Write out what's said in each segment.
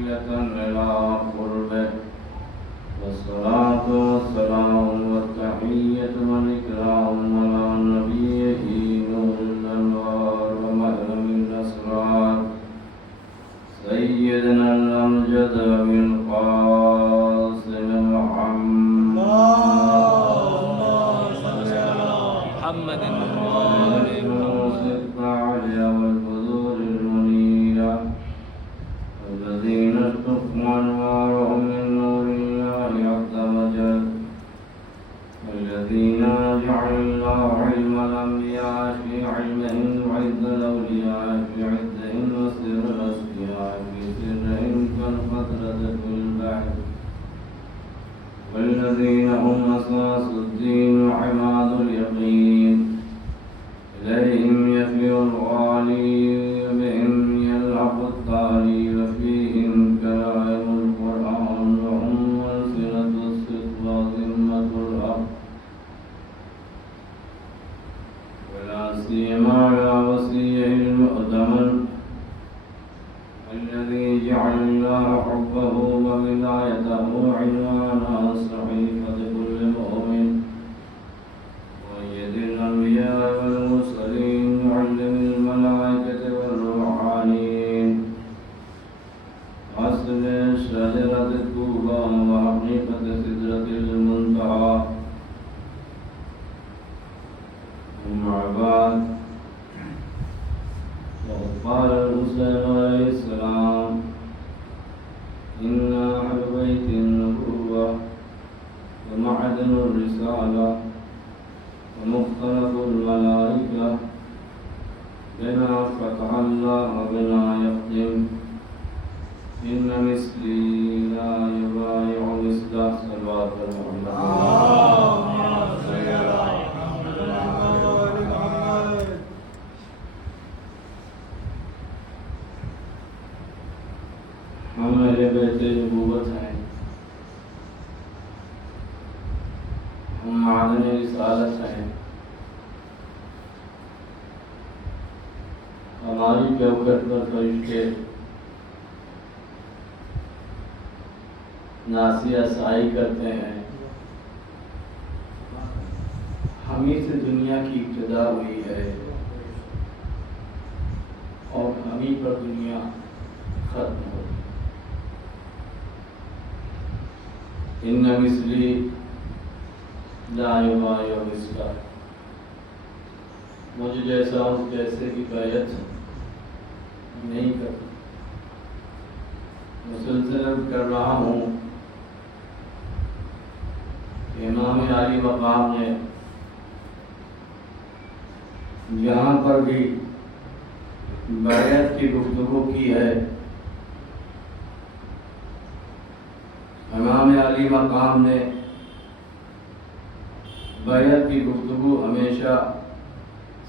وسيلة إلى قربه والصلاة والسلام والتحية والإكرام على نبيه نور الأنوار ومهرم الأسرار سيدنا الأمجد بالقاسم محمد الذين استقم أنوارهم من نور الله عز وجل والذين جعل الله علم الأنبياء في علمهم وعز الأولياء في عزهم وسر الأصفياء في سرهم كالقطرة في البحر والذين هم أساس الدين وعماد اليقين إليهم يفيء الغالي بهم يلحق التالي وفيهم كلائم القرآن وهم ألسنة الصدق وذمة الحق ولا سيما على وصيه المؤتمن الذي جعل الله حبه وولايته عنوانا صحيفة كل مؤمن ويد الأنبياء والمرسلين معلم الملائكة والروحانيين أصل شجرة الطوبى وحقيقة سدرة المنتهى أما بعد وقال الحسين عليه السلام إن أهل بيت النبوة ومعدن الرسالة ومختلف الملائكة بما فتح الله بنا يختم إن مثلي لا يبايع مثل صلوات محمد ہم میرے بیٹے نبوت ہیں، ہم معدن رسالت ہیں، ہماری چوکھٹ پر فرشتے ناسیہ سائی کرتے ہیں، ہم ہی سے دنیا کی ابتدا ہوئی ہے اور ہم ہی پر دنیا ختم ہوئی۔ ان مثلی لا یبایع مثلہ، مجھ جیسا اس جیسے کی بیعت نہیں کرتا۔ مسلسل کر رہا ہوں کہ امام عالی مقام نے جہاں پر بھی بیعت کی گفتگو کی ہے، امام علی مقام نے بیعت کی گفتگو ہمیشہ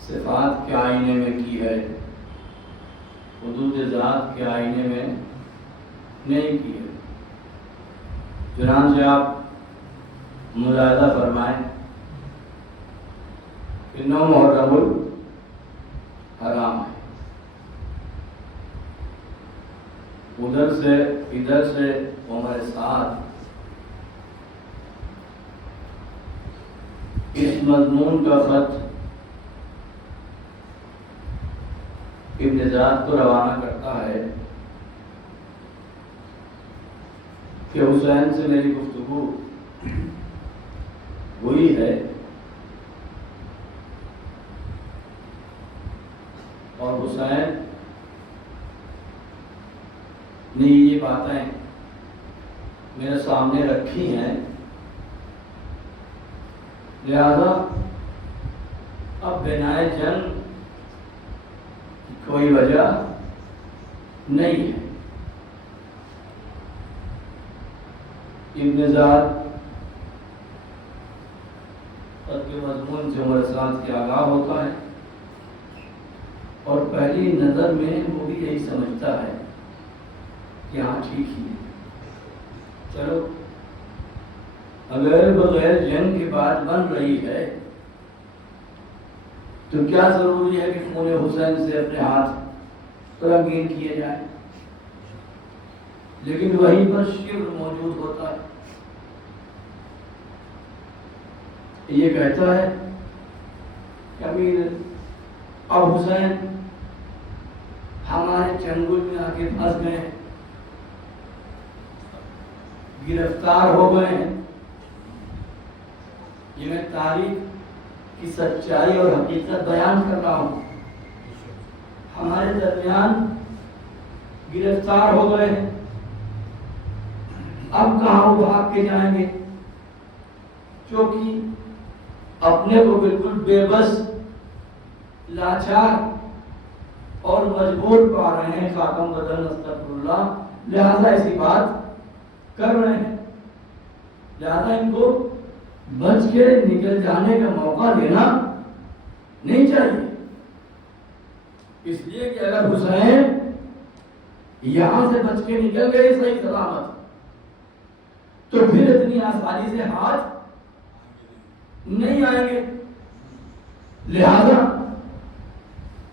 صفات کے آئینے میں کی ہے، حدود ذات کے آئینے میں نہیں کی ہے۔ چنانچہ آپ ملاحظہ فرمائیں کہ 9 محرم الحرام ہے، ادھر سے عمر سعد اس مضمون کا خط ابن زیاد کو روانہ کرتا ہے کہ حسین سے میری گفتگو ہوئی ہے اور حسین نے یہ باتیں میرے سامنے رکھی ہیں، لہذا اب بنائے جنگ کی کوئی وجہ نہیں ہے۔ ابن زیاد کے مضمون سے عمر سعد کے آگاہ ہوتا ہے اور پہلی نظر میں وہ بھی یہی سمجھتا ہے کہ ہاں ٹھیک ہی ہے، چلو اگر بغیر جنگ کی بات بن رہی ہے تو کیا ضروری ہے کہ خون حسین سے اپنے ہاتھ رنگین کیے جائیں؟ لیکن وہیں پر شبر موجود ہوتا ہے. یہ کہتا ہے کہ امیر اب حسین ہمارے چنگل میں آ کے پھنس گئے ہیں، گرفتار ہو گئے ہیں. یہ میں تاریخ کی سچائی اور حقیقت بیان کر رہا ہوں. ہمارے درمیان گرفتار ہو گئے ہیں. اب کہاں وہ بھاگ کے جائیں گے؟ کیونکہ اپنے کو بالکل بے بس، لاچار اور مجبور پا رہے ہیں خاتم بدن استغفر اللہ، لہذا ایسی بات کر رہے ہیں. لہذا ان کو بچ کے نکل جانے کا موقع دینا نہیں چاہیے. اس لیے کہ اگر حسین یہاں سے بچ کے نکل گئے صحیح سلامت تو پھر اتنی آسانی سے ہاتھ نہیں آئیں گے. لہذا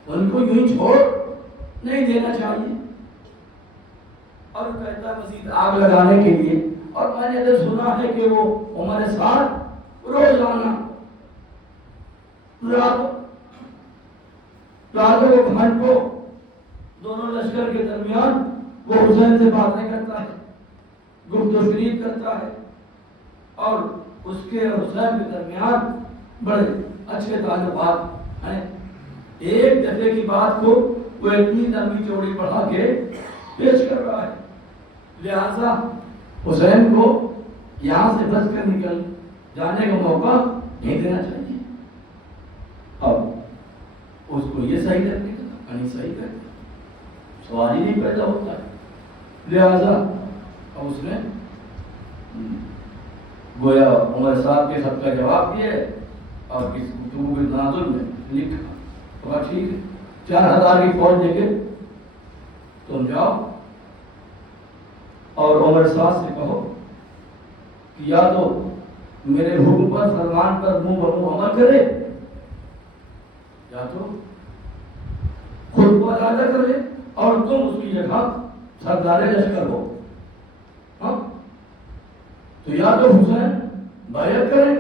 ان کو یوں ہی چھوڑ نہیں دینا چاہیے. اور کہتا مزید آگ لگانے کے لیے، اور میں نے تو سنا ہے کہ وہ ہمارے ساتھ روزانہ راتوں کو گھنٹوں دونوں لشکر کے درمیان وہ حسین سے باتیں کرتا ہے، گفت و شریف کرتا ہے، اور اس کے حسین کے درمیان بڑے اچھے تعلقات ہیں. ایک دفعے کی بات کو وہ اتنی لمبی چوڑی بڑھا کے پیش کر رہا ہے. لہذا حسین کو یہاں سے بچ کر نکل جانے کا موقع نہیں دینا چاہیے. اب اس کو یہ صحیح کرنے کا نہیں صحیح کرنے کا سوال ہی نہیں پیدا ہوتا ہے. لہذا اب اس نے گویا عمر صاحب کے خط کا جواب دیا اور کس گفتگو کے تناظر میں لکھا تو ٹھیک ہے 4000 کی فوج لے کے تم جاؤ اور عمر صاحب سے کہو کہ یا تو میرے حکم پر فرمان پر منہ بمنہ عمل کرے یا تو خود کو علیحدہ کر لے اور تم اس کی جگہ سردار لشکر ہو. ہاں تو یا تو حسین بیعت کریں،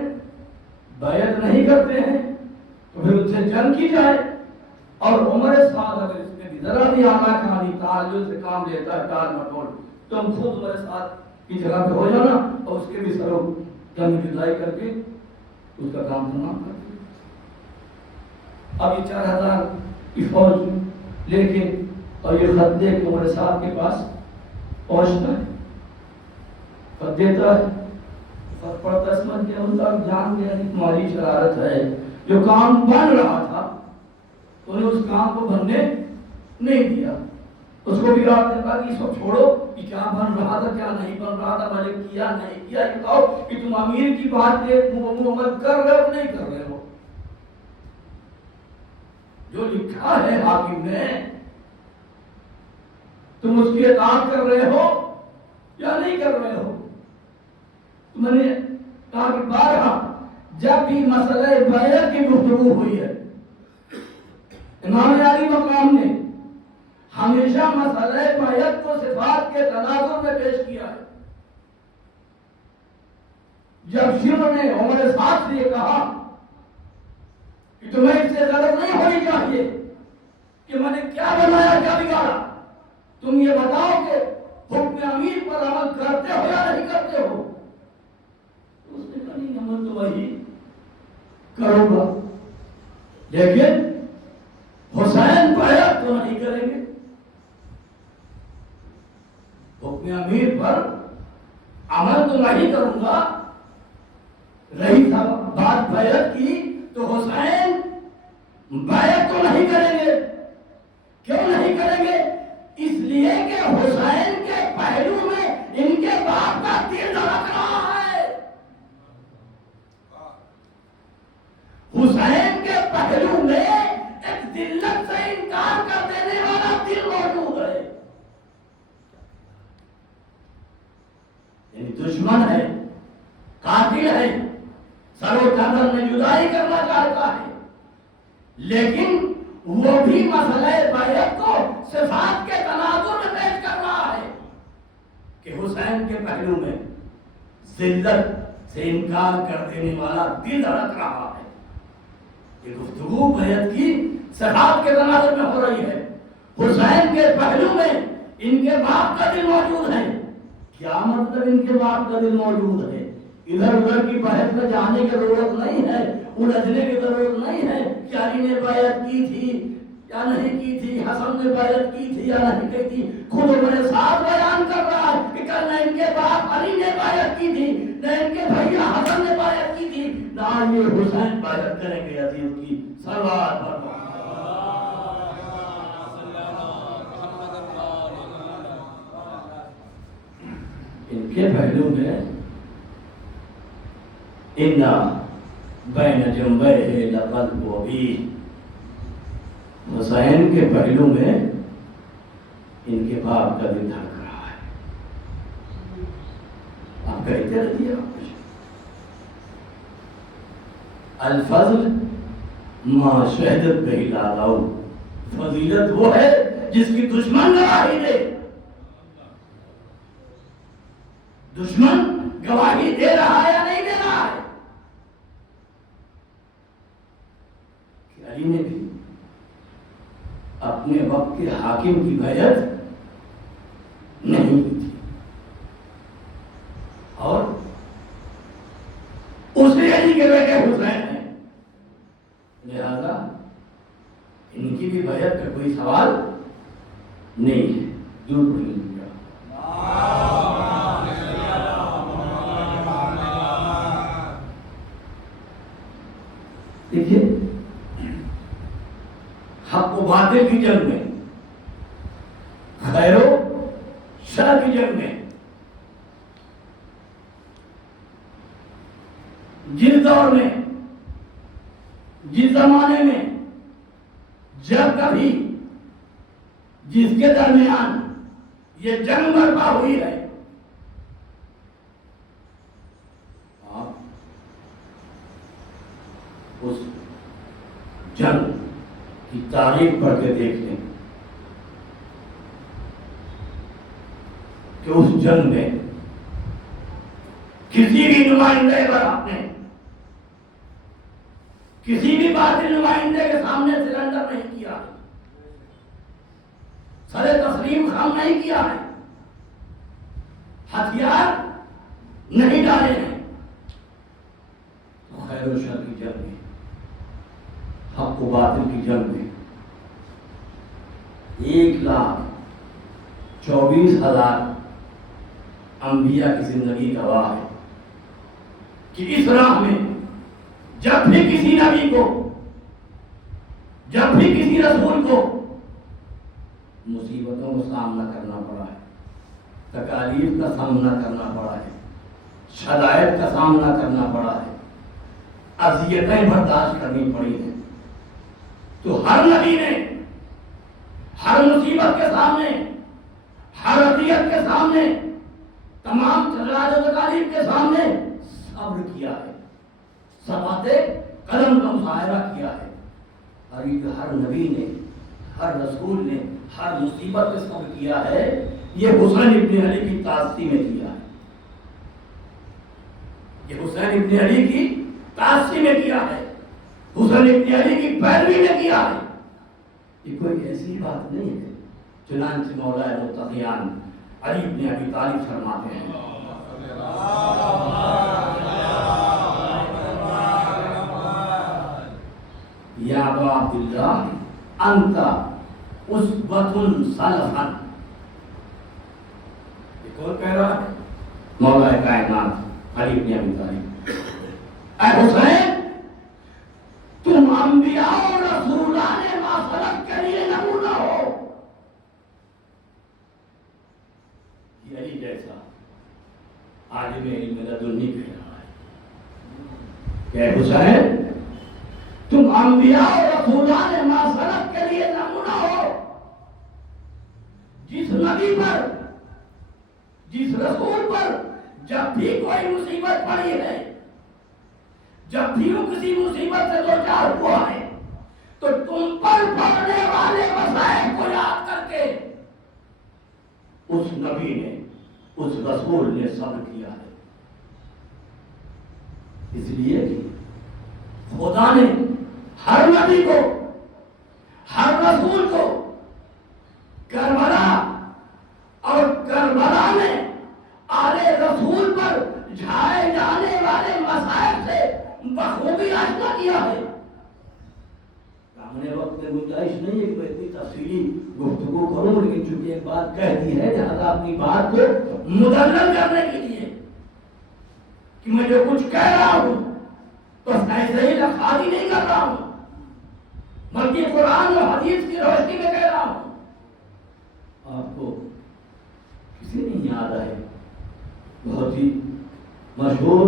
بیعت نہیں کرتے ہیں تو پھر ان سے جنگ کی جائے. اور عمر سعد اگر اس میں بھی ذرا بھی آنا کہانی تعجل سے کام لیتا ہے ٹال مٹول، تم خود عمر سعد کی جگہ پہ ہو جانا اور اس کے بھی سروں جنگ جدائی کر کے اس کا کام تمام کر دیں. اب یہ 4000 کی فوج لے کے اور یہ خط دے کے عمر صاحب کے پاس پہنچتا ہے، خط دیتا ہے، خط پڑھتا سمجھ کے ان کا جان گیا کہ تمہاری شرارت ہے. جو کام بن رہا تھا انہیں اس کام کو بننے نہیں دیا. اس کو بھی رات نے کہا کہ اس کو چھوڑو کہ کیا بن رہا تھا کیا نہیں بن رہا تھا، میں نے کیا نہیں کیا، یہ بتاؤ کہ تم امیر کی بات پہ عمل کر رہے ہو نہیں کر رہے ہو. جو لکھا ہے حاکم نے تم اس کی اطاعت کر رہے ہو یا نہیں کر رہے ہو. میں نے کہا کہ بارہا جب بھی مسئلہ بیعت کی گفتگو ہوئی ہے امام علی مقام نے ہمیشہ مسئلہ بیعت کو صفات کے تناظر میں پیش کیا ہے. جب شیعہ نے عمر صاحب سے یہ کہا کہ تمہیں اس سے غلط نہیں ہونی چاہیے کہ میں نے کیا بنایا کیا بگاڑا، تم یہ بتاؤ کہ حکم امیر پر عمل کرتے ہو یا نہیں کرتے ہو. اس نے کہا نہیں عمل تو وہی کروں گا لیکن حسین بیعت تو نہیں کریں گے. حکم امیر پر عمل تو نہیں کروں گا. رہی بات بیعت کی تو حسین بیعت تو نہیں کریں گے. کیوں نہیں کریں گے؟ اس لیے کہ حسین کے پہلو میں ان کے باپ کا تیر دھڑک رہا ہے. حسین کے پہلو میں ایک ذلت سے انکار کر دینے والا دل موجود ہے. یعنی دشمن ہے، قاتل ہے، سر و گردن میں جدائی کرنا چاہتا ہے، لیکن وہ بھی مسئلہ بیعت کو صفات کے تناظر میں پیش کر رہا ہے. حسین کے پہلو میں ذلت سے انکار کر دینے والا دل دھڑک رہا ہے. یہ گفتگو بیعت کی صحابہ کے تناظر میں ہو رہی ہے. حسین کے پہلو میں ان کے باپ کا دل موجود ہے. کیا مطلب ان کے باپ کا دل موجود ہے؟ ادھر ادھر کی بحث میں جانے کی ضرورت نہیں ہے, الجھنے کی ضرورت نہیں ہے کہ علی نے بیعت کی تھی یا نہیں کی تھی, حسن نے بیعت کی تھی یا نہیں کی تھی. خود میرے ساتھ بیان کر رہا ہے کہ کل نہ ان کے باپ علی نے بیعت کی تھی, نہ ان کے بھیا حسن نے بیعت کی تھی, نہ یہ حسین بیعت کریں گے عزیز کی. صلوات پڑھو. ان کے پہلو میں اِنَّا بَيْنَ جَنْبَيْهِ لَقَلْبُ أَبِيهِ, حسین کے پہلو میں ان کے باپ کا دل دھڑک رہا ہے. آپ کہتے رہیے الفضل ما شہدت بہ الآباء, فضیلت وہ ہے جس کی دشمن گواہی دے. دشمن گواہی دے رہا ہے یا نہیں دے رہا ہے؟ کہ علی نے بھی اپنے وقت کے حاکم کی بیعت نہیں کی تھی, اور اسی علی کے بیٹے حسین ہیں, لہذا ان کی بھی بیعت کا کوئی سوال نہیں ہے. دور نہیں. دیکھیے, حق و باطل کی جنگ میں, خیر و شر کی جنگ میں, جس دور میں, جس زمانے میں, جب کبھی جس کے درمیان یہ جنگ برپا ہوئی ہے, آپ اس جنگ کی تاریخ پڑھ کے دیکھ لیں کہ اس جنگ میں کسی بھی نمائندے پر آپ نے کسی بھی باطل نمائندے کے سامنے سرنڈر نہیں کیا, سر تسلیم خم نہیں کیا ہے, ہتھیار نہیں ڈالے ہیں. خیر و شر کی جنگ میں, حق و باطل کی جنگ میں 1,24,000 انبیاء کی زندگی گواہ ہے کہ اس راہ میں جب بھی کسی نبی کو, جب بھی کسی رسول کو مصیبتوں کا سامنا کرنا پڑا ہے, تکالیف کا سامنا کرنا پڑا ہے, شدائد کا سامنا کرنا پڑا ہے, اذیتیں برداشت کرنی پڑی ہیں, تو ہر نبی نے ہر مصیبت کے سامنے, ہر اذیت کے سامنے, تمام شدائد و تکالیف کے سامنے صبر کیا ہے, ثبات قلم کا مظاہرہ کیا ہے. اور یہ ہر نبی نے, ہر رسول نے ہر مصیبت پہ صبر کیا ہے, یہ حسین ابن علی کی تعصی میں کیا ہے. یہ حسین ابن علی کی تعصی میں کیا ہے, حسین ابن علی کی پیروی میں کیا ہے. یہ کوئی ایسی بات نہیں ہے. چنانچہ مولا متقیان علی ابن ابی طالب فرماتے ہیں, یا ابا عبداللہ انت اسوۃ سلفا. یہ کون کہہ رہا ہے؟ مولا کائنات علی ابن ابی طالب. اے حسین, تم انبیاء اور رسولان ماسلک کے لیے نمونہ ہو. یہ علی جیسا عالم علم لدنی کہہ رہا ہے کہ اے حسین, تم انبیاء اور رسولان ماسلک کے لیے نمونہ ہو. جس نبی پر, جس رسول پر جب بھی کوئی مصیبت پڑی ہے, جب بھی وہ کسی مصیبت سے دوچار ہوا ہے, تو تم پر پڑنے والے مسائل کو یاد کر کے اس نبی نے, اس رسول نے صبر کیا ہے، اس لیے کہ خدا نے ہر نبی کو، ہر رسول کو کربلا اور کربلا میں آل رسول پر جھائے جانے والے مصائب سے بخوبی آشنا کیا ہے۔ سامنے وقت میں گنجائش نہیں ہے کہ میں اتنی تفصیلی گفتگو کروں، لیکن چونکہ ایک بات کہہ دی ہے لہذا اپنی بات کو مدلل کرنے کے لیے کہ میں جو کچھ کہہ رہا ہوں تو ایسے ہی لفظی نہیں کر رہا ہوں، بلکہ قرآن اور حدیث کی روشنی میں کہہ رہا ہوں۔ آپ کو کسی نہیں یاد آئے بہت ہی مشہور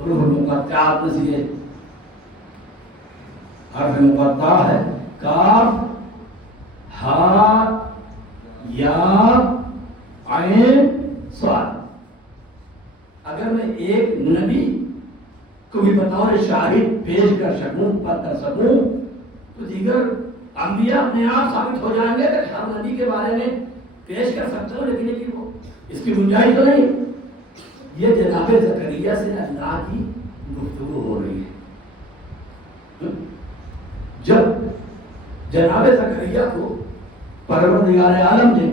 روح المقطعات میں سے حرف مقطع ہے، کاف ہا یا عین صاد۔ اگر میں ایک نبی کو بھی بطور شاہد پیش کر سکوں، پر کر سکوں، تو دیگر انبیاء اپنے آپ ثابت ہو جائیں گے کہ ہر نبی کے بارے میں پیش کر سکتا ہوں، لیکن وہ اس کی گنجائش تو نہیں۔ یہ جناب زکریا سے اللہ کی گفتگو ہو رہی ہے۔ جب جناب زکریا کو پروردگار عالم نے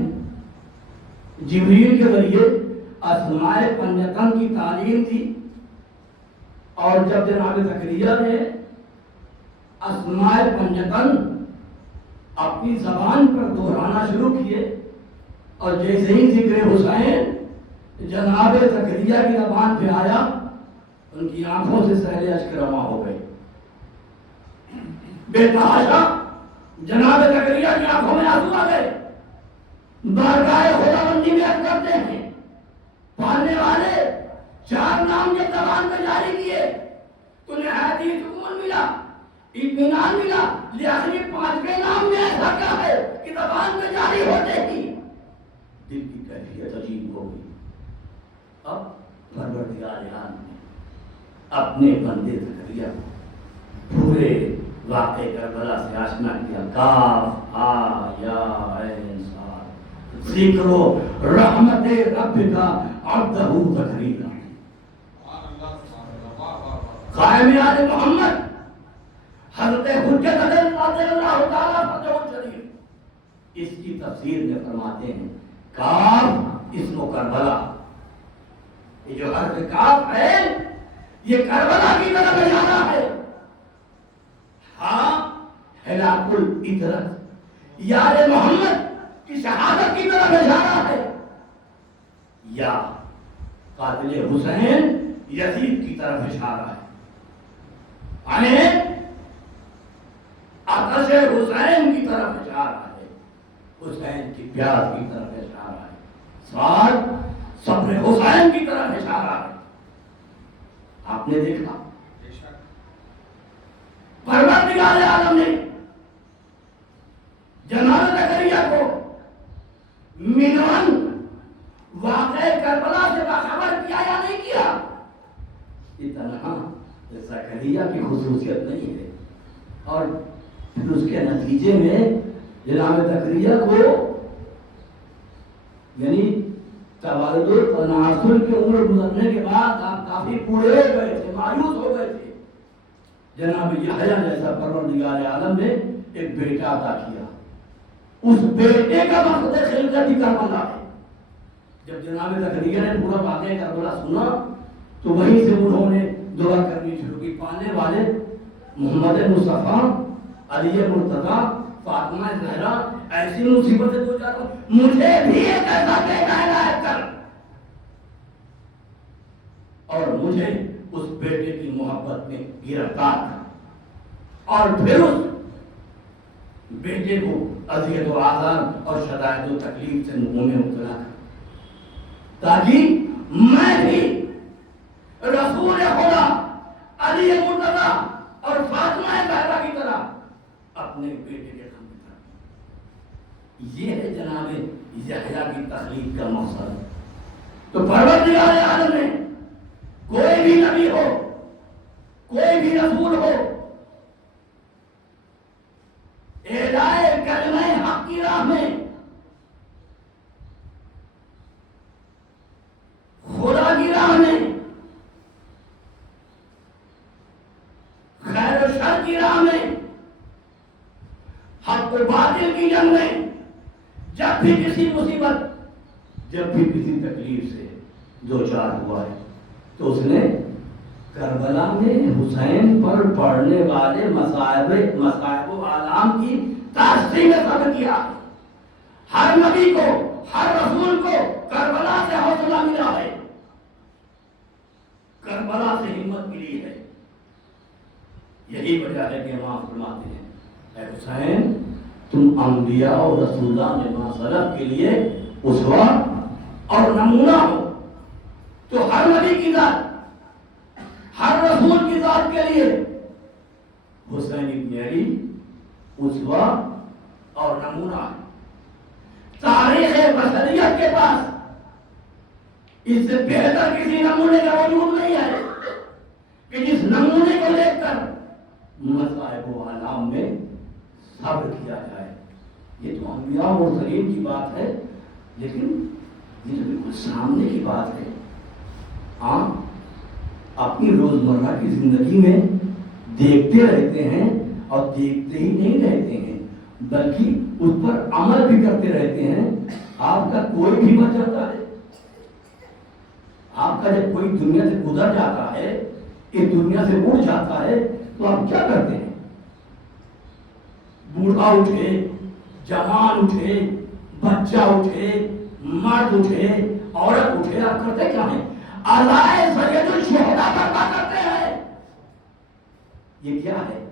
جبریل کے ذریعے اسماء پنجتن کی تعلیم دی، اور جب جناب زکریا نے اسماء پنجتن اپنی زبان پر دہرانا شروع کیے، اور جیسے ہی ذکر حسین جناب زکریا کی زبان پہ آیا، ان کی آنکھوں سے سیل اشک رواں ہو گئے۔ بے تحاشا جناب زکریا کی آنکھوں میں آنسو آ گئے۔ بارگاہ خداوندی میں عرض کرتے ہیں، پالنے والے چار نام جب زبان پہ جاری کیے تو نہایت ہی سکون ملا، اطمینان ملا، لیکن پانچویں نام میں ایسا کیا ہے کہ زبان پہ جاری ہوتے ہی دل کی کیفیت عجیب ہو گئی۔ اب پروردگار عالم نے اپنے بندے زکریا کو پورے واقعے کربلا سے آشنا کیا۔ کاف ہا یا عین صاد، ذکر رحمت رب کا عبدہ زکریا۔ قائم آل محمد حضرت حجت رضی اللہ تعالیٰ فتح الشریف اس کی تفسیر میں فرماتے ہیں، کاف اسم کربلا، یہ جو حرف کاف ہے یہ کربلا کی طرف اشارہ ہے۔ ہاں ہلاک العطرت یار محمد کی شہادت کی طرف اشارہ ہے، یا قاتل حسین یزید کی طرف اشارہ ہے، عین آتش حسین کی طرف اشارہ ہے، حسین کی پیار کی طرف اشارہ ہے، صاد صبر حسین کی طرف اشارہ ہے۔ آپ نے دیکھا پروردگار عالم نے جناب زکریا کو منون واقعہ کربلا سے باخبر کیا یا نہیں کیا؟ اتنا زکریا کی خصوصیت نہیں ہے، اور پھر اس کے نتیجے میں جناب زکریا کو یعنی تولد تناسل کی عمر گزرنے کے بعد آپ کافی بوڑھے ہو گئے تھے، مایوس ہو گئے تھے۔ جناب یحییٰ جیسا پروردگار عالم نے ایک بیٹا عطا کیا، اس بیٹے کا مقصد خلقت ہی کربلا ہے۔ جب جناب زکریا نے پورا واقعہ کربلا سنا تو وہیں سے انہوں نے دعا کرنی شروع کی، پانے والے محمد مصطفیٰ، علی مرتضیٰ، فاطمہ زہرا، ایسی مصیبت سے دو چار مجھے بھی ایک ایسا بیٹا عنایت کر، اور مجھے اس بیٹے کی محبت میں گرفتار کر، اور پھر اس بیٹے کو اذیت و آزار اور شدائد و تکلیف سے منہ میں مبتلا کر، تاکہ میں بھی رسول خدا علی مرتضیٰ اور فاطمہ زہرا کی طرح اپنے بیٹے کے خدمت کروں۔ یہ ہے جناب یحییٰ کی تخلیق کا مقصد۔ تو پروردگار عالم نے کوئی بھی نبی ہو، کوئی بھی رسول ہو، اعلاء کلمہ حق کی راہ میں جب بھی کسی مصیبت، جب بھی کسی تکلیف سے دو چار ہوا ہے تو اس نے کربلا میں حسین پر پڑھنے والے مصائب و آلام کی تاثیر میں صبر کیا۔ ہر نبی کو، ہر رسول کو کربلا سے حوصلہ ملا ہے، کربلا سے ہمت ملی ہے۔ یہی وجہ ہے کہ امام فرماتے ہیں اے حسین تم انبیاء اور رسولان معصرت کے لیے اسوہ اور نمونہ ہو۔ تو ہر نبی کی ذات، ہر رسول کی ذات کے لیے حسین ابن علی اسوہ اور نمونہ ہے۔ تاریخ بشریت کے پاس اس سے بہتر کسی نمونے کا وجود نہیں ہے کہ جس نمونے کو دیکھ کر مصائب و آلام میں صبر کیا جائے۔ یہ تو انبیاء اور مرسلین کی بات ہے، لیکن یہ تو بالکل سامنے کی بات ہے۔ آپ اپنی روزمرہ کی زندگی میں دیکھتے رہتے ہیں، اور دیکھتے ہی نہیں رہتے ہیں بلکہ اس پر عمل بھی کرتے رہتے ہیں۔ آپ کا کوئی بھی مر جاتا ہے، آپ کا جب کوئی دنیا سے گزر جاتا ہے، اس دنیا سے اڑ جاتا ہے، تو آپ کیا کرتے ہیں؟ بوڑھا اٹھے، جوان اٹھے، بچہ اٹھے، مرد اٹھے، عورت اٹھے، آپ کرتے کیا ہیں؟ عزائے سید الشہداء برپا کرتے ہیں۔ یہ کیا ہے؟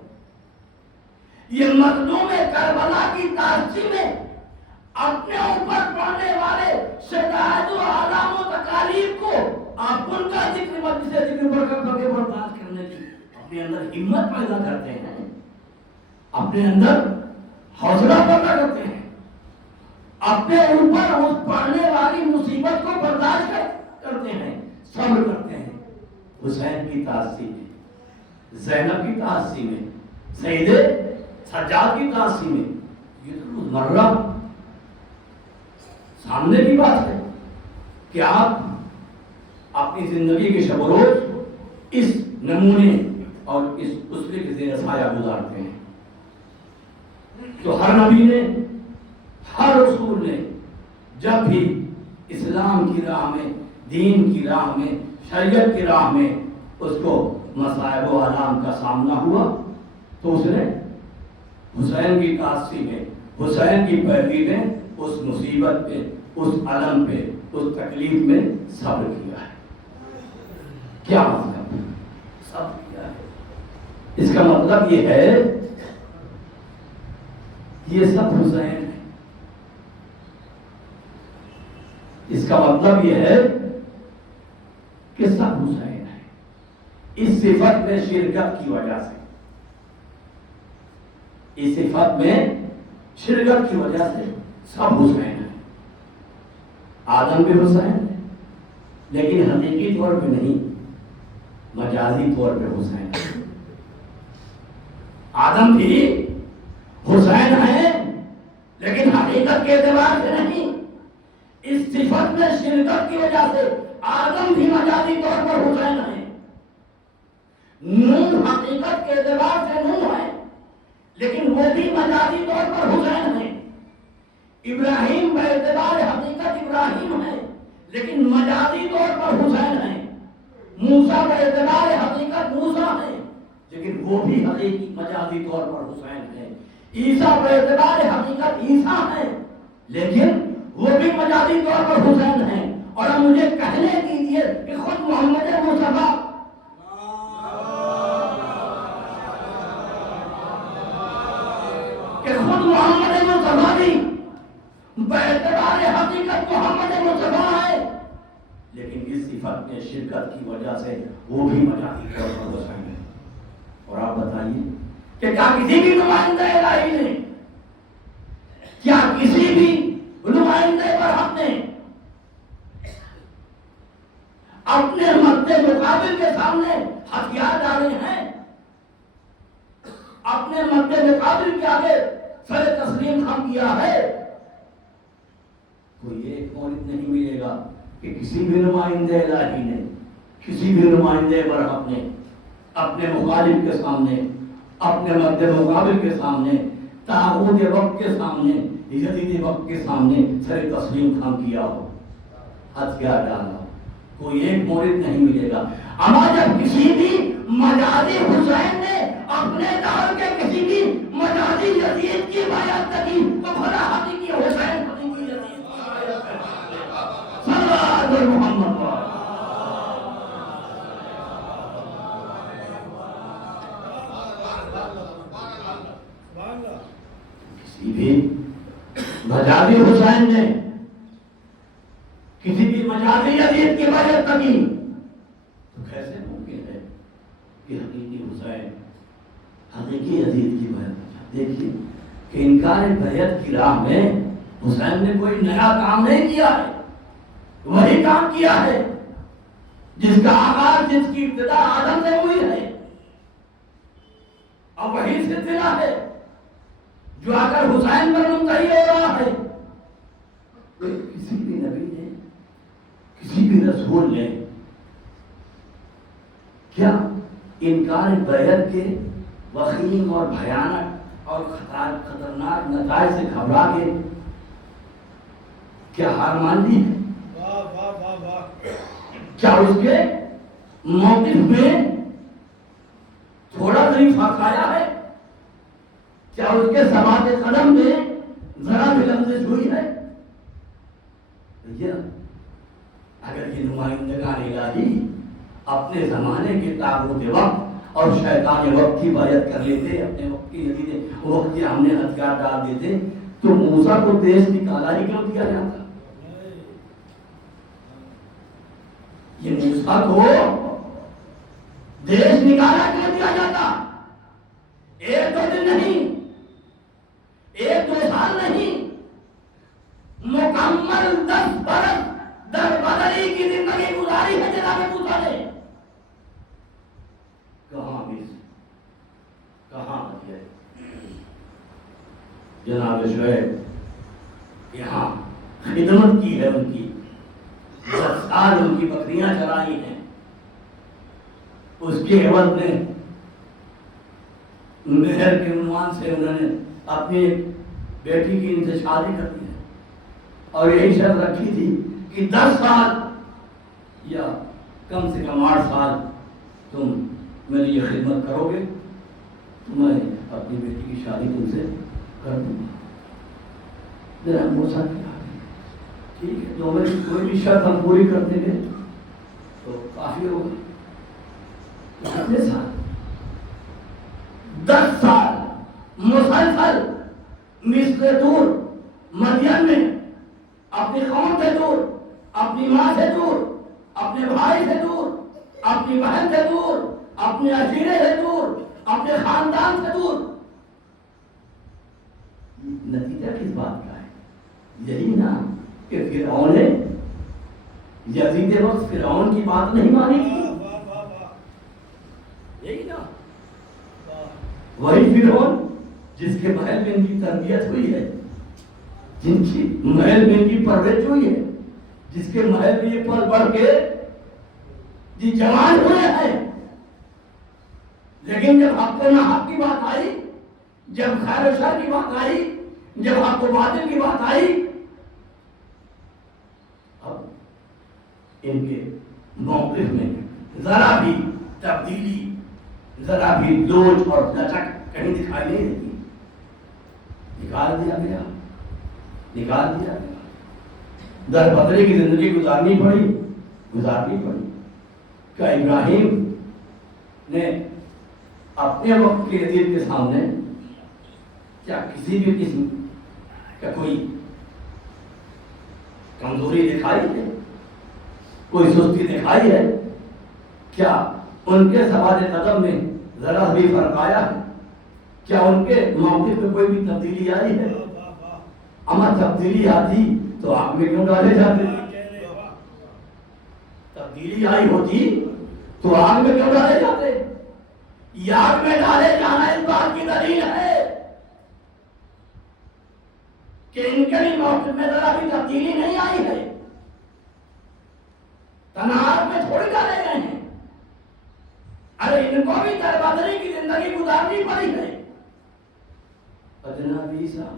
یہ مظلوم کربلا کی تازی میں اپنے اوپر پڑنے والے شدائد و آلام و تکالیف کو آپ ان کا ذکر کر کے برداشت کرنے کی اپنے اندر ہمت پیدا کرتے ہیں، اپنے اندر حوصلہ پیدا کرتے ہیں، اپنے اوپر اس پڑنے والی مصیبت کو برداشت کرتے ہیں، صبر کرتے ہیں۔ حسین کی تاثیر میں، زینب کی تاثیر میں، سید سجاد کی تاثیر میں، یہ تو روزمرہ سامنے کی بات ہے کہ آپ اپنی زندگی کے شب و روز اس نمونے اور اس اسوے کے زیر سایہ گزارتے ہیں۔ تو ہر نبی نے، ہر رسول نے جب بھی اسلام کی راہ میں، دین کی راہ میں، شریعت کی راہ میں اس کو مصائب و آلام کا سامنا ہوا تو اس نے حسین کی تاثیر میں، حسین کی پیروی میں اس مصیبت پہ، اس علم پہ، اس تکلیف میں صبر کیا ہے۔ کیا مطلب صبر کیا ہے؟ اس کا مطلب یہ ہے یہ سب حسین ہے۔ اس کا مطلب یہ ہے کہ سب حسین ہے۔ اس صفت میں شرکت کی وجہ سے، اس صفت میں شرکت کی وجہ سے سب حسین ہیں۔ آدم بھی حسین ہے، لیکن حقیقی طور پہ نہیں، مجازی طور پہ حسین ہے۔ آدم بھی حسین ہے، لیکن حقیقت کے اعتبار سے نہیں۔ اس صفت میں شرکت کی وجہ سے آدم بھی مجازی طور پر حسین ہے۔ نوح حقیقت کے اعتبار سے نوح ہے، لیکن وہ بھی مجازی طور پر حسین ہے۔ ابراہیم بے اعتبار حقیقت ابراہیم ہے، لیکن مجازی طور پر حسین ہے۔ موسیٰ بے اعتبار حقیقت موسیٰ ہے، لیکن وہ بھی حقیقی مجازی طور پر حسین ہے۔ عیسیٰ بے اعتبار حقیقت عیسیٰ ہے، لیکن وہ بھی مجازی طور پر حسین ہے۔ اور اب مجھے کہنے دیجیے کہ خود محمد مصطفیٰ بھی باعتبار حقیقت محمد مصطفیٰ ہے، لیکن اس صفت میں شرکت کی وجہ سے وہ بھی مجازی طور پر حسین ہے۔ اور آپ بتائیے کہ کیا کسی بھی نمائندہ الہی نے، کیا کسی بھی نمائندے پر ہم نے اپنے مد مقابل کے سامنے ہتھیار ڈالے ہیں؟ اپنے مد مقابل کے آگے سر تسلیم خم کیا ہے؟ کوئی ایک مورد نہیں ملے گا کہ کسی بھی نمائندے الہی نے، کسی بھی نمائندے پر ہم نے اپنے مخالف کے سامنے، اپنے مد مقابل کے سامنے، طاغوت وقت کے سامنے یزید وقت کے سامنے سر تسلیم خم کیا ہو، ہتھیار ڈالا، کوئی ایک مورد نہیں ملے گا۔ اما جب کسی بھی مجازی حسین نے اپنے دور کے کسی بھی مجازی یزید کی بیعت کی تو بھلا حقیقی حسین حقیقی یزید کی بیعت کرے۔ صلی اللہ علیہ محمد۔ کسی بھی مجازی حسین نے کسی بھی مجازی یزید کی بیعت کی تو کیسے ممکن ہے کہ حقیقی حسین حقیقی یزید کی بیعت؟ دیکھیے کہ انکار بیعت کی راہ میں حسین نے کوئی نیا کام نہیں کیا ہے، وہی کام کیا ہے جس کا آغاز، جس کی ابتدا آدم سے ہوئی ہے، اور وہی سلسلہ ہے جو آ کر حسین پر منتہی ہو رہا ہے۔ کسی بھی نبی نے، کسی بھی رسول نے کیا انکار بیعت کے وخیم اور بھیانک اور خطرناک نتائج سے گھبرا کے کیا ہار مان لی ہے؟ کیا اس کے موقف میں تھوڑا ضعیفہ کھایا ہے؟ کیا اس کے ثبات قدم میں ذرا بھی لفزش ہوئی ہے؟ اگر یہ نمائندگان الہی اپنے زمانے کے تابوت وقت اور شیطان وقت کی بیعت کر لیتے، اپنے وقت کی یزید وقت کے ہم نے ہتھیار ڈال دیتے، تو موسیٰ کو دیش نکالا ہی کیوں دیا جاتا؟ یہ موسیٰ کو دیش نکالا کیوں دیا جاتا؟ ایک دو دن نہیں، ایک دو سال نہیں، مکمل 10 برس در بدری کی زندگی گزاری ہے جناب موسیٰ نے۔ کہاں ہے جناب شعیب؟ یہاں خدمت کی ہے ان کی، 10 سال ان کی بکریاں چرائی ہیں، اس کے عوض میں مہر کے عنوان سے انہوں نے اپنی بیٹی کی ان سے شادی کر دی ہے، اور یہی شرط رکھی تھی کہ 10 سال یا کم سے کم 8 سال تم میری یہ خدمت کرو گے تو میں اپنی بیٹی کی شادی تم سے کر دوں گا۔ میرا موسیٰ کیا ہے، ٹھیک ہے، جو میری کوئی بھی شرط ہم پوری کر دیں گے تو کافی ہوگا۔ کتنے سال؟ 10 سال مسلسل مصر دور، مدین میں، اپنی قوم سے دور، اپنی ماں سے دور، اپنے بھائی سے دور، اپنی بہن سے دور، اپنے عشیرے سے دور، اپنے خاندان سے دور۔ نتیجہ کس بات کا ہے؟ یہی نا کہ فرعون نے یزید وقت فرعون کی بات نہیں مانی تھی، یہی نا، وہی فرعون جس کے محل میں ان کی تربیت ہوئی ہے، جن کی محل میں ان کی پرورش ہوئی ہے، جس کے محل میں یہ پل بڑھ کے جی جوان ہوئے ہیں۔ لیکن جب حق و ناحق کی بات آئی، جب خیر و شر کی بات آئی، جب حق و باطل کی بات آئی، اب ان کے موقف میں ذرا بھی تبدیلی، ذرا بھی لوچ اور لچک کہیں دکھائی نہیں دیتی۔ نکال دیا گیا، نکال دیا گیا، در بدری کی زندگی گزارنی پڑی۔ کیا ابراہیم نے اپنے وقت کے یزید کے سامنے کیا کسی بھی قسم کا کوئی کمزوری دکھائی ہے، کوئی سستی دکھائی ہے؟ کیا ان کے ثبات قدم میں ذرا بھی فرق آیا ہے؟ کیا ان کے موقف میں کوئی بھی تبدیلی آئی ہے؟ اما تبدیلی آتی تو آگ میں کیوں ڈالے جاتے؟ تبدیلی آئی ہوتی تو آگ میں کیوں ڈالے جاتے؟ آگ میں ڈالے جانا اس بات کی دلیل ہے کہ ان کے بھی موقف میں ذرا بھی تبدیلی نہیں آئی ہے، تنہائی میں تھوڑی ڈالے گئے ہیں۔ ارے ان کو بھی دربدری کی زندگی گزارنی پڑی ہے۔ جناب عیسیٰ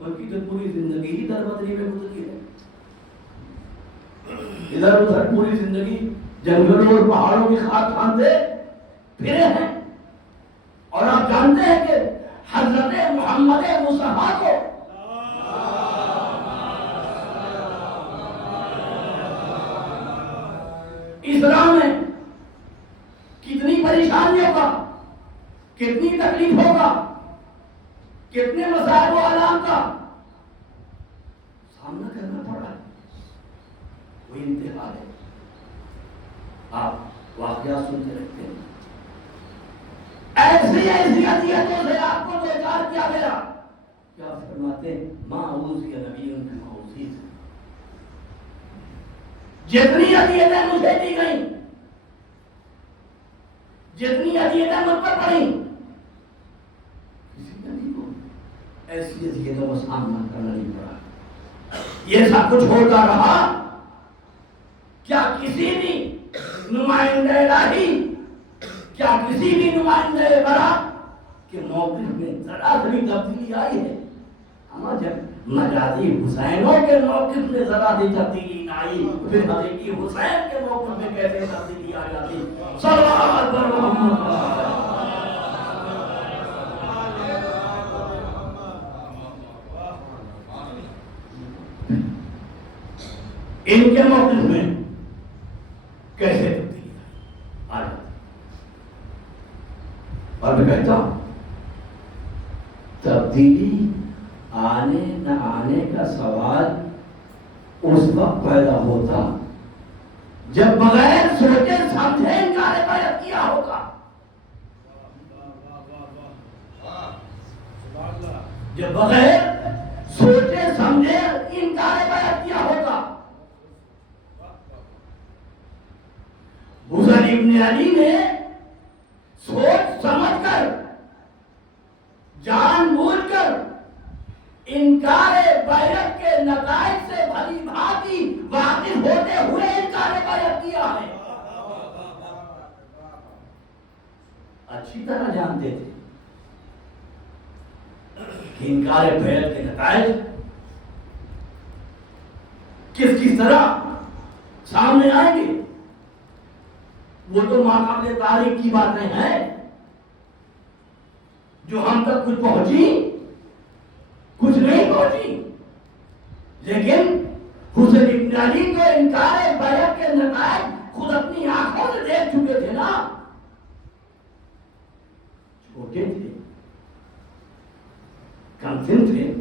ان کی تو پوری زندگی ہی در بدری میں گزری ہے. ادھر ادھر پوری زندگی جنگلوں اور پہاڑوں کی خاک کھاندے پھرے ہیں. اور آپ جانتے ہیں کہ حضرت محمد مصطفیٰ کو اسلام میں کتنی پریشانیوں کا، کتنی تکلیفوں کا، کتنے مسائل و آلام کا سامنا کرنا پڑا ہے. وہ انتہا ہے. آپ واقعات سنتے رہتے ہیں. ایسی ایسی اذیتوں سے آپ کو دو چار کیا گیا. کیا فرماتے ہیں؟ ماں اوذی نبی ان کی اوذی سے جتنی اذیتیں مجھے دی گئیں، جتنی اذیتیں مجھ پر پڑیں، کسی نبی کو ایسی اذیتوں کا سامنا کرنا نہیں پڑا. یہ سب کچھ ہوتا رہا. کیا کسی بھی نمائندہ الہی، کیا کسی بھی نمائندہ برا کے موقف میں ذرا سی تبدیلی آئی ہے؟ ہم جب مجازی حسینوں کے موقف میں ذرا سی تبدیلی نہ آئی، پھر حقیقی حسین کے موقف میں کیسے تبدیلی آ جاتی؟ صلوات بر محمد. ان کے موقف میں کیسے تبدیلی آ جاتی؟ اور میں کہتا ہوں تبدیلی آنے نہ آنے کا سوال اس وقت پیدا ہوتا جب بغیر سوچے سمجھے انکار بیعت کیا ہوگا. جب بغیر سوچے سمجھے انکار بیعت کیا ہوگا. حسین ابن علی نے سوچ سمجھ کر، جان بوجھ کر انکار بیعت کے نتائج سے بھلی بھانتی واقف ہوتے ہوئے انکار بیعت کیا ہے. اچھی طرح جانتے تھے کہ انکار بیعت کے نتائج کس طرح سامنے آئیں گے. وہ تو ماقابل تاریخ کی باتیں ہیں جو ہم تک کچھ پہنچی، کچھ نہیں پہنچی. لیکن حسین ابن علی کو انکار بیعت کے نتائج خود اپنی آنکھوں سے دیکھ چکے تھے نا. چھوٹے تھے، کمسن تھے.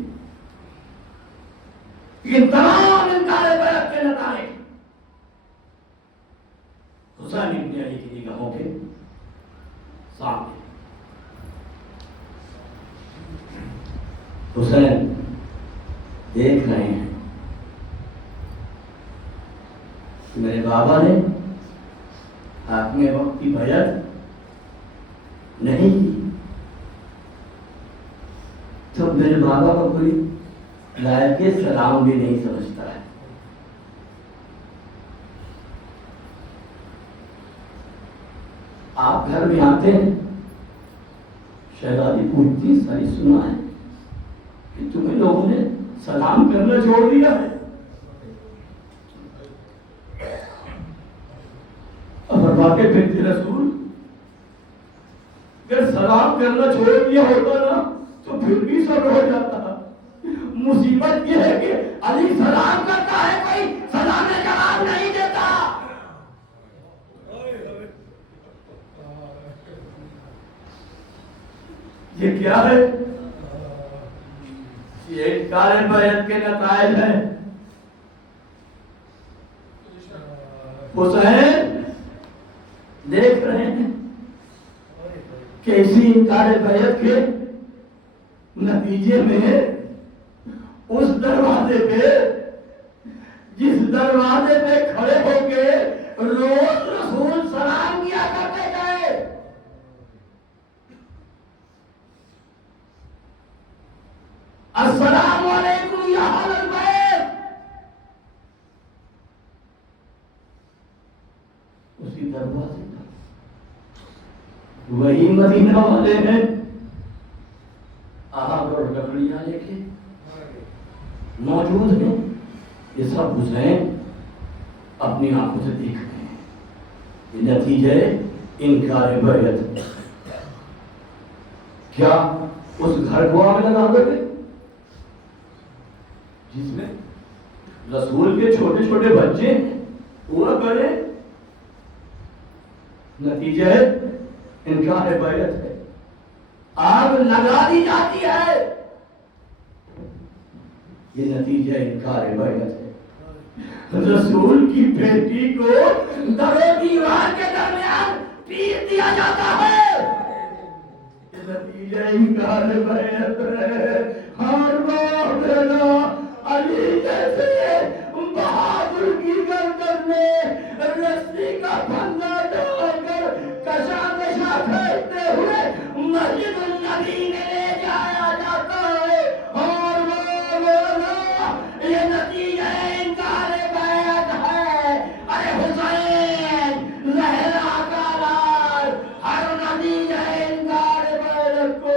یہ تمام انکار بیعت کے نتائج حسین ابن علی کی نگاہوں کے سامنے. حسین دیکھ رہے ہیں کہ میرے بابا نے حاکم وقت کی بیعت نہیں کی، تو میرے بابا کو کوئی لائق سلام بھی نہیں سمجھتا ہے. آپ گھر میں آتے ہیں، شہزادی پوچھتی ساری سنا ہے کہ تمہیں لوگوں نے سلام کرنا چھوڑ دیا ہے. اور واقعی بنت رسول اگر سلام کرنا چھوڑ دیا ہوتا نا تو پھر بھی صبر ہو جاتا. مصیبت یہ ہے کہ علی سلام کرتا ہے، کوئی سلام کا جواب نہیں دیتا. یہ کیا ہے؟ یہ انکار بیعت کے نتائج ہیں. حسین دیکھ رہے ہیں کہ اسی انکار بیعت کے نتیجے میں اس دروازے پہ، جس دروازے پہ کھڑے ہو کے روز رسول سلام کیا کرتے گئے، السلام علیکم یا اہل البیت، اسی دروازے پر وہی مدینہ والے ہیں آگ اور لکڑیاں لے کے موجود ہیں، یہ سب حسین اپنی آنکھوں سے دیکھ رہے ہیں. یہ نتیجہ انکار بیعت. کیا اس گھر کو آگ لگا دو گے جس میں رسول کے چھوٹے چھوٹے بچے پورا کرے؟ نتیجہ ہے انکار بیعت ہے. آگ لگا دی جاتی ہے، یہ نتیجہ انکار بیعت ہے. رسول کی بیٹی کو در و دیوار کے درمیان پیٹ دیا جاتا ہے، یہ نتیجہ انکار بیعت ہے. ہر مولا علی جیسے بہادر کی گردن میں رسی کا پھندا ڈال کر کشا کشا پھینکتے ہوئے مسجد النبی میں لے جایا جاتا ہے. اور مولا یہ نتیجہ انکار بیعت ہے. ارے حسین زہرا کا لال ہر نتیجہ انکار بیعت کو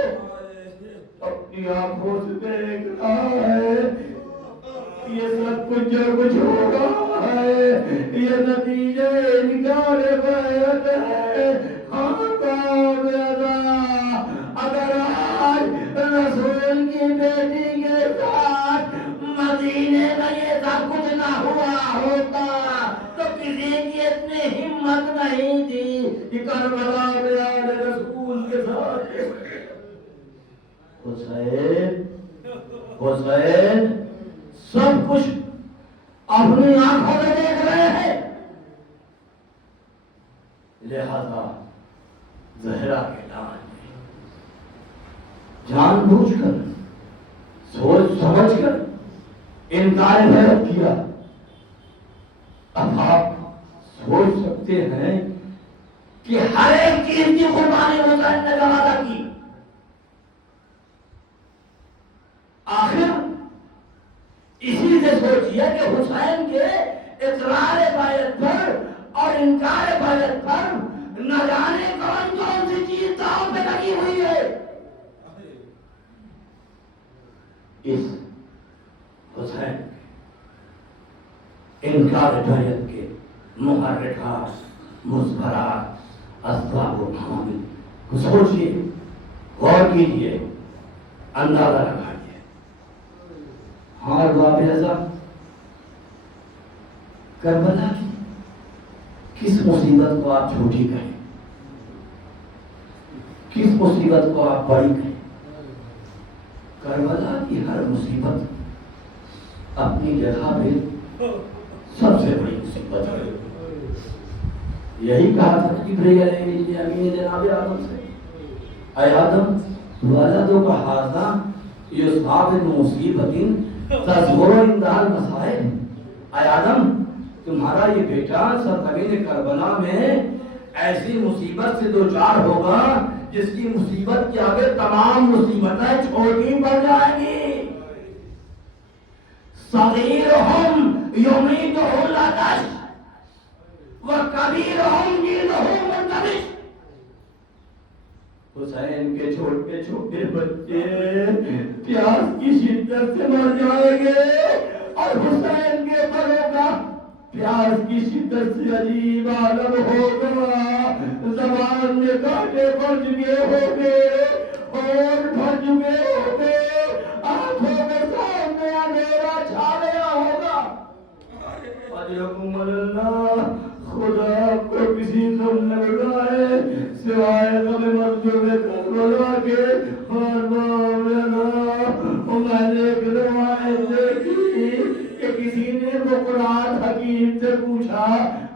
اپنی آنکھوں سے دیکھ رہا ہے. یہ سب کچھ جو کچھ ہو رہا ہے یہ نتیجہ انکار بیعت ہے. اگر آج رسول کی بیٹی کے ساتھ مدینے میں یہ سب کچھ نہ ہوا ہوتا تو کسی کی اتنی ہمت نہیں تھی کہ کربلا میں آنے رسول کے ساتھ. حسین سب کچھ اپنی آنکھوں میں دیکھ رہے ہیں، لہذا زہرا کے لال نے جان بوجھ کر سوچ سمجھ کر انکار بیعت کیا. اب آپ سوچ سکتے ہیں کہ ہر ایک چیز کی قربانی حسین نے ادا کی. آخر اسی سے سوچیے کہ حسین کے اقرار بیعت پر اور انکار بیعت پر نہ جانے کون کون سی چیز داؤ پہ لگی ہوئی ہے. اس حسین انکار بیعت کے محرکات مثبرات اسباب و عوامل کو سوچیے، غور کیجیے، اندازہ لگائیے. ہمارے باپ اعظم کربلا کی کس مصیبت کو آپ چھوٹی کہیں، کس مصیبت کو آپ بڑی کہیں؟ کربلا کی ہر مصیبت اپنی جگہ پہ سب سے بڑی مصیبت ہے. یہی کہا تھا جبرائیل علیہ السلام جناب آدم سے، اے آدم ولدک ھذا یصاب بمصیبۃ تظہر عند المصائب. اے آدم تمہارا یہ بیٹا سرزمین کربلا میں ایسی مصیبت سے دوچار ہوگا جس کی مصیبت کے آگے تمام مصیبتیں چھوٹی پڑ جائیں گی. صغیرہم یمیتہ العطش وکبیرہم جلدہ منتبش. حسین کے چھوٹے چھوٹے بچے پیاس کی شدت سے مر جائیں گے اور حسین کے بڑوں کا پیاس کی شدت سے عجیب عالم ہوگا. زبان میں کانٹے پڑ چکے ہوں گے اور بھر چکے ہوں گے، آنکھوں کے سامنے اندھیرا چھا گیا ہوگا. اجرکم اللہ، خدا کو کسی غم نہ لگائے سوائے غم مظلوم کربلا کے. اور میں نے ایک روایت دیکھی کہ کسی نے بقراط حکیم سے پوچھا،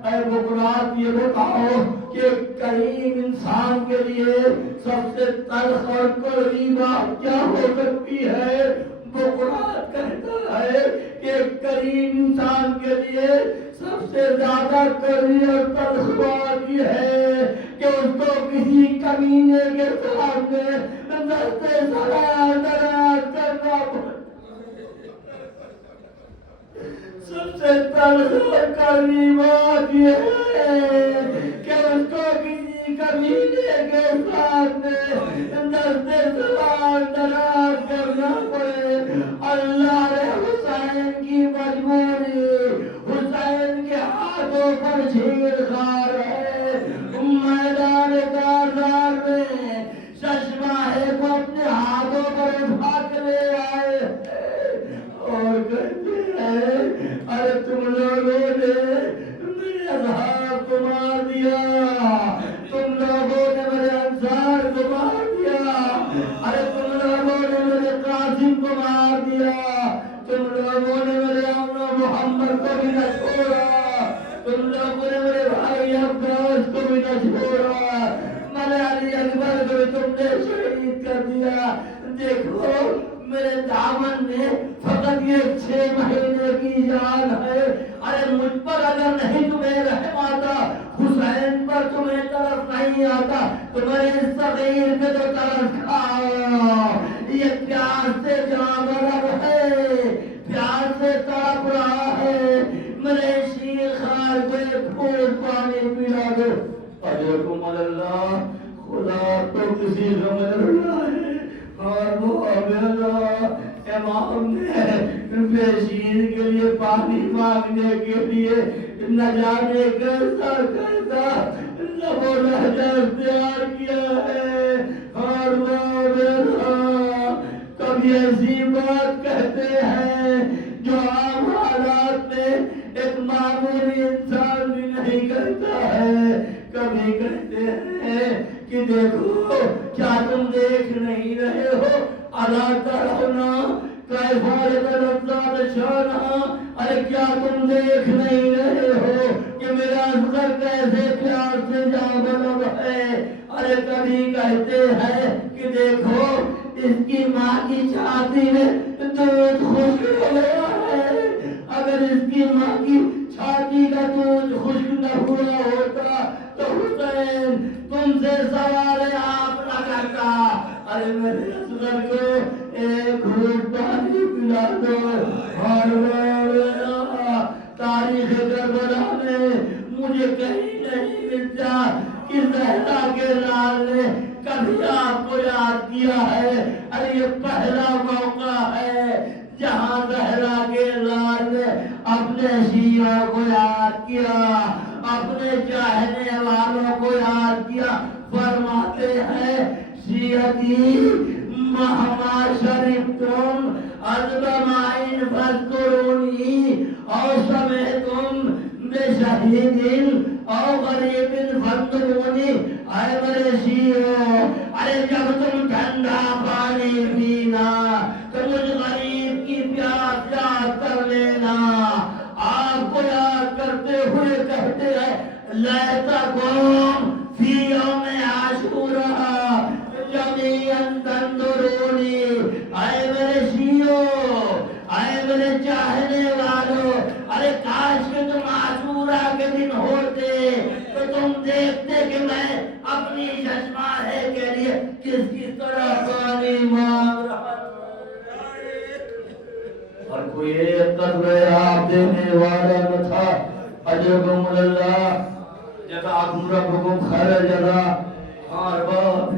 اے بقراط یہ بتاؤ کہ کریم انسان کے لیے سب سے تلخ اور کڑوی بات کیا ہو سکتی ہے؟ بقراط کہتا ہے کہ کریم انسان کے لیے سب سے زیادہ کڑوی اور تلخ بات یہ ہے کہ اس کو کسی کمینے کے سامنے دستے سلام دراز کرنا پڑے. سب سے تلخ اور کڑوی بات یہ ہے کہ اس کو کسی کمینے کے سامنے دستے سلام دراز کرنا پڑے. اللہ نے حسین پر شیر خار ہے، میدان کارزار میں چشمہ کو اپنے ہاتھوں پر اٹھا کے لے آئے اور کہتے ہیں ارے تم لوگوں نے میرے اصحاب کو مار دیا، تم لوگوں نے میرے انصار کو مار دیا، ارے تم لوگوں نے میرے قاسم کو مار دیا، تم لوگوں نے میرے امن و محمد کو بھی نہ چھوڑا، تم لوگوں نے میرے بھائی عباس کو بھی نہ چھوڑا، میرے علی اکبر کو بھی تم نے شہید کر دیا۔ دیکھو میرے دامن میں فقط یہ 6 مہینے کی جان ہے، ارے مجھ پر اگر نہیں تمہیں رحم آتا، حسین پر تمہیں طرف نہیں آتا، تمہیں اس صغیر پہ تو طرف کھاؤ، یہ پیاس سے جان رب ہے، پیاس سے تڑپ رہا ہے، میرے شیر خار کو ایک گھونٹ پانی پلا دو۔ اجرکم اللہ، خدا تو کسی غم اللہ ہے اور وہ امام نے بشیر کے لیے پانی مانگنے کے لیے نہ جانے کیسا کیسا لب و لہجہ اختیار کیا ہے، اور وہ کبھی ایسی بات کہتے ہیں جو عام حالات میں ایک معمولی انسان بھی نہیں کرتا ہے، کبھی کہتے ہیں کہ دیکھو کیا تم دیکھ نہیں رہے ہو الا ترون کیف یتنزل شانہ، ارے کیا تم دیکھ نہیں رہے ہو کہ میرا اصغر کیسے پیار سے جاں بلب ہے، ارے کبھی کہتے ہیں کہ دیکھو اس کی ماں کی چھاتی میں دودھ خشک ہو گیا ہے، اگر اس کی ماں کی چھاتی کا دودھ خشک نہ ہوا ہوتا تو حسین تم سے سوال آپ نہ کرتا، ارے میرے اصغر کو ایک گھونٹ پانی پلا دو۔ اور تاریخ کربلا میں مجھے کہیں نہیں ملتا کہ زہرا کے لال نے کبھی آپ کو یاد کیا ہے، ارے یہ پہلا موقع ہے جہاں زہرا کے لال نے اپنے شیعوں کو یاد کیا، اپنے چاہنے والوں کو یاد کیا۔ فرماتے ہیں شیعتی مہما شرفتم ازبمائن فذکرونی او سمعتم بشہید او غریب فانظرونی، اے میرے شیعوں ارے جب تم ٹھنڈا پانی پینا تو مجھ غریب کی پیاس یاد کر لینا، آپ کو یاد کرتے ہوئے کہتے ہیں لیتکم فی یوم عاشوراء جمیعا تنظرونی، اے میرے شیعوں اے میرے چاہنے والوں، ارے کاش کہ تم عاشوراء کے دن ہوتے تو تم دیکھتے کہ میں اپنی چشمہ کے لیے کس کس طرح پانی مانگ رہا اور کوئی ایک قدر آپ دینے والا نہ تھا۔ اجرکم اللہ، جزاکم ربکم خیر جزا۔ اور بات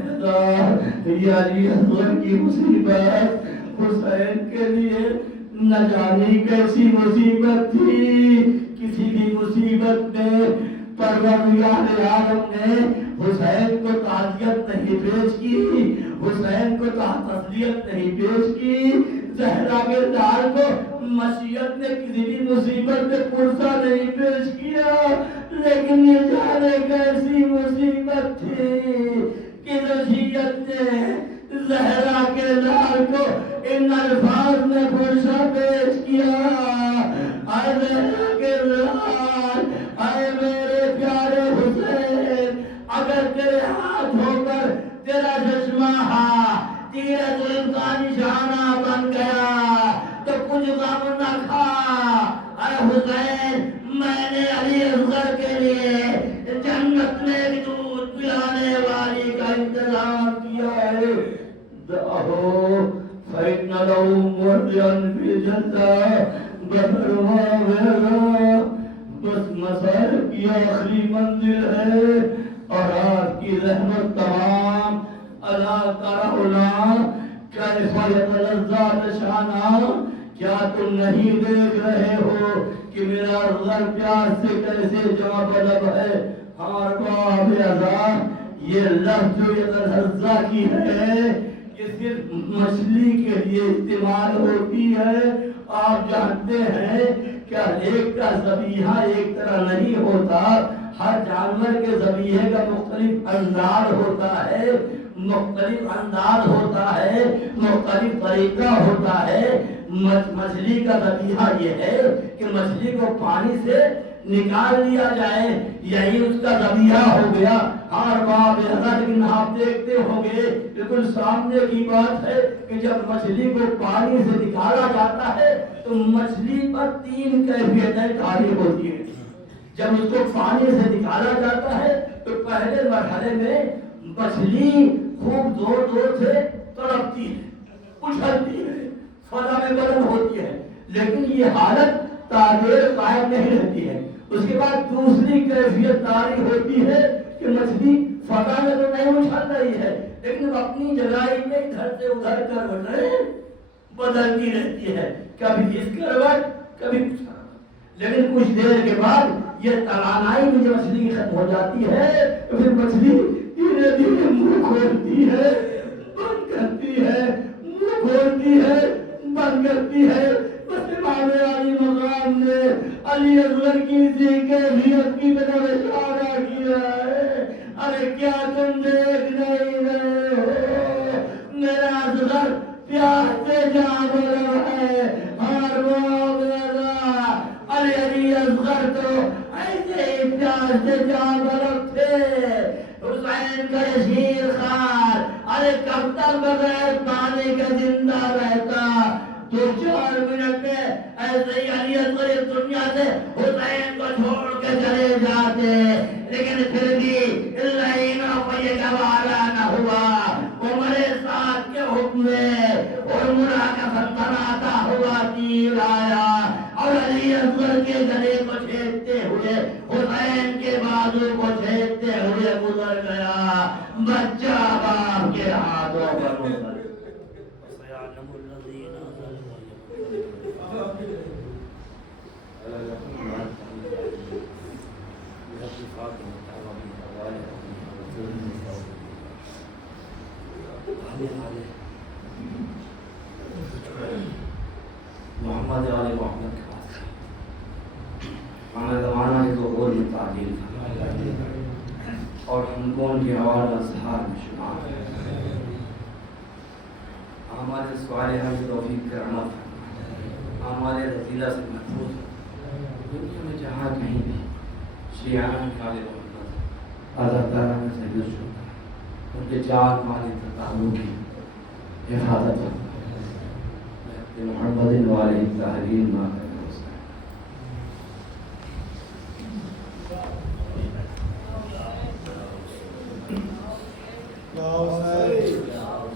یہ علی اصغر کی مصیبت حسین کے لیے نہ جانی کیسی مصیبت تھی، کسی بھی مصیبت میں پروردگار عالم نے حسین کو تعزیت نہیں پیش کی، حسین کو تسلیت نہیں پیش کی، زہرا کے لال کو مشیت نے کسی بھی مصیبت میں پرسہ نہیں پیش کیا، لیکن یہ جانے کیسی مصیبت تھی کہ رشیت نے زہرا کے لال کو ان الفاظ میں پرسہ پیش کیا، اے زہرا کے لال، اے میرے پیارے حسین، اگر تیرے ہاتھ ہو کر تیرا چشمہ تیرے ظلم کا نشانہ بن گیا تو کچھ غم نہ کھا، اے حسین میں نے علی اصغر کے لیے جنت میں ایک دودھ پلانے والی کا انتظام کیا ہے، دعو فإن لهم مرجعا في الجنة بحرها وغيرها، بس مسائل کی آخری منزل ہے اور آپ کی رحمت تمام اللہ تعالیٰ کیف یتلذذ شانہ، کیا تم نہیں دیکھ رہے ہو کہ میرا غر پیاس سے کیسے جمع طلب ہے؟ ہاں باب عذاب، یہ لفظ جو یہ کی ہے یہ صرف مچھلی کے لیے استعمال ہوتی ہے۔ آپ جانتے ہیں کہ ایک کا ذبیحہ ایک طرح نہیں ہوتا، ہر جانور کے ذبیحے کا مختلف انداز ہوتا ہے، مختلف انداز ہوتا ہے، مختلف طریقہ ہوتا ہے۔ مچھلی کا ذبیحہ یہ ہے کہ مچھلی کو پانی سے نکال لیا جائے، یہی اس کا ذبیحہ ہو گیا۔ ہر باب لیکن آپ دیکھتے ہوں گے بالکل سامنے کی بات ہے کہ جب مچھلی کو پانی سے نکالا جاتا ہے تو مچھلی پر 3 کیفیتیں طاری ہوتی ہیں۔ جب اس کو پانی سے نکالا جاتا ہے تو پہلے مرحلے میں مچھلی خوب زور سے تڑپتی ہے، اچھلتی ہے، فضا میں بلند ہوتی ہے، لیکن یہ حالت تاخیر قائم نہیں رہتی ہے۔ اس کے بعد دوسری کیفیت طاری ہوتی ہے کہ مچھلی فضا میں تو نہیں اچھل رہی ہے لیکن اپنی جگہ میں ادھر سے ادھر کروٹیں بدلتی رہتی ہے، کبھی اس کروٹ کبھی کچھ کروٹ، لیکن کچھ دیر کے بعد یہ توانائی میں جو مچھلی کی ختم ہو جاتی ہے تو پھر مچھلی دھیرے دھیرے منہ کھولتی ہے، بند کرتی ہے، منہ کھولتی ہے، بند کرتی ہے۔ بس امام علی مقام نے علی اصغر کی اسی کیفیت کی طرف اشارہ کیا ہے۔ ارے کیا تم دیکھ نہیں رہے ہو میرا اصغر پیاس سے جانور ہے؟ ہر علی اصغر تو ایسے ہی پیاس سے جانور تھے۔ حسین کا شیر خان ارے کب تک بغیر پانی کے زندہ رہتا؟ 2-4 منٹ میں ایسے ہی علی اصغر اس دنیا سے حسین کو چھوڑ کے چلے جاتے، لیکن پھر بھی لائنوں کو یہ گوارا نہ ہوا۔ عمر سعد کے حکم میں عمرہ کا سنسناتا ہوا تیر آیا اور علی اصغر کے گلے کو چھیدتے ہوئے حسین کے بازو کو چھیدتے ہوئے گزر گیا۔ بچہ باپ کے ہاتھوں پر گزر گیا۔ محمد علی محمد کے پاس ہمیں زمانہ کی تو اور تعلیم اور ہم کو ان کی آواز اظہار میں شمار ہے۔ ہمارے صالحہ کی توفیق کرامت ہمارے رضیلہ سے محفوظ دنیا میں جہاں کہیں بھی شیعان کے علی محمد آزادارہ میں سے گزر چکا ہے، ان کے جان مالی تطاہر کی حفاظت ہے۔ محمد والی تحریم نہ کرنا اس کا